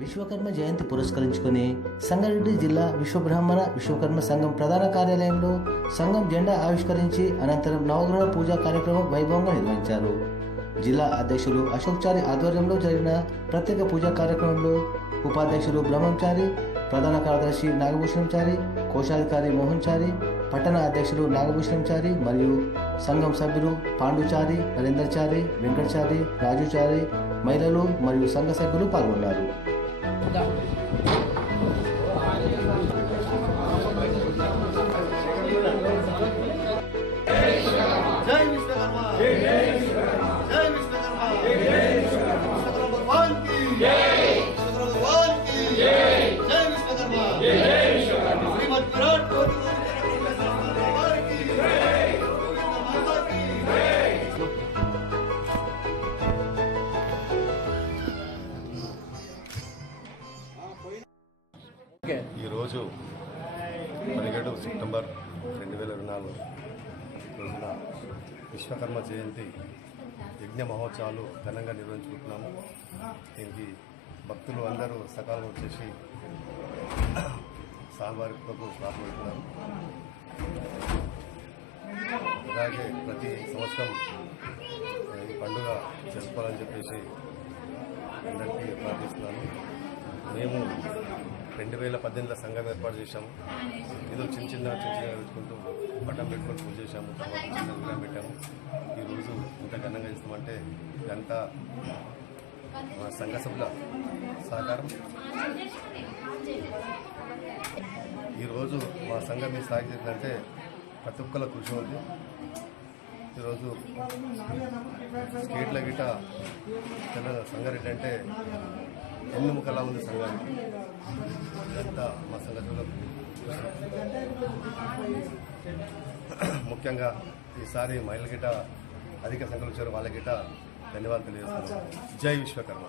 విశ్వకర్మ జయంతి పురస్కరించుకుని సంగారెడ్డి జిల్లా విశ్వబ్రాహ్మణ విశ్వకర్మ సంఘం ప్రధాన కార్యాలయంలో సంఘం జెండా ఆవిష్కరించి అనంతరం నవగ్రహ పూజా కార్యక్రమం వైభవంగా నిర్వహించారు. జిల్లా అధ్యక్షులు అశోక్ చారి ఆధ్వర్యంలో జరిగిన ప్రత్యేక పూజా కార్యక్రమంలో ఉపాధ్యక్షులు బ్రహ్మంచారి ప్రధాన కార్యదర్శి నాగభూషణంచారి కోశాధికారి మోహన్ చారి పట్టణ అధ్యక్షులు నాగభూషణంచారి మరియు సంఘం సభ్యులు పాండుచారి నరేందర్ చారి వెంకటచారి రాజుచారి మహిళలు మరియు సంఘ సభ్యులు పాల్గొన్నారు. జై విశ్వకర్మ ఈరోజు పదిహేడు సెప్టెంబర్ రెండు వేల ఇరవై నాలుగు రోజున విశ్వకర్మ జయంతి యజ్ఞ మహోత్సవాలు ఘనంగా నిర్వహించుకుంటున్నాము. దీనికి భక్తులు అందరూ సకాలం వచ్చేసి సాల్వారికు స్వాగతం అలాగే ప్రతి సంవత్సరం ఈ పండుగ జరుపుకోవాలని చెప్పేసి అందరికీ ప్రార్థిస్తున్నాను. మేము రెండు వేల పద్దెనిమిదిలో సంఘం ఏర్పాటు చేశాము. ఏదో చిన్న చిన్న చిన్న చిన్న పెట్టుకుంటూ పట్టం పెట్టుకొని పూజ చేశాము విగ్రహం పెట్టాము. ఈరోజు ఇంత ఘనంగా చేస్తామంటే ఇదంతా మా సంఘ సభ్యుల సహకారం. ఈరోజు మా సంఘం మీ స్థాయికి చేసిందంటే ప్రతి ఒక్కళ్ళ కృషి ఉంది. ఈరోజు స్టేట్ల గిట తెలంగాణ సంగారెడ్డి అంటే ఎన్నుముకలా ఉంది సంఘానికి. ఇదంతా మా సంఘటనలో ముఖ్యంగా ఈసారి మహిళల గిట అధిక సంఖ్యలో వచ్చారు వాళ్ళ గిట ధన్యవాదాలు తెలియజేస్తున్నాను జై విశ్వకర్మ.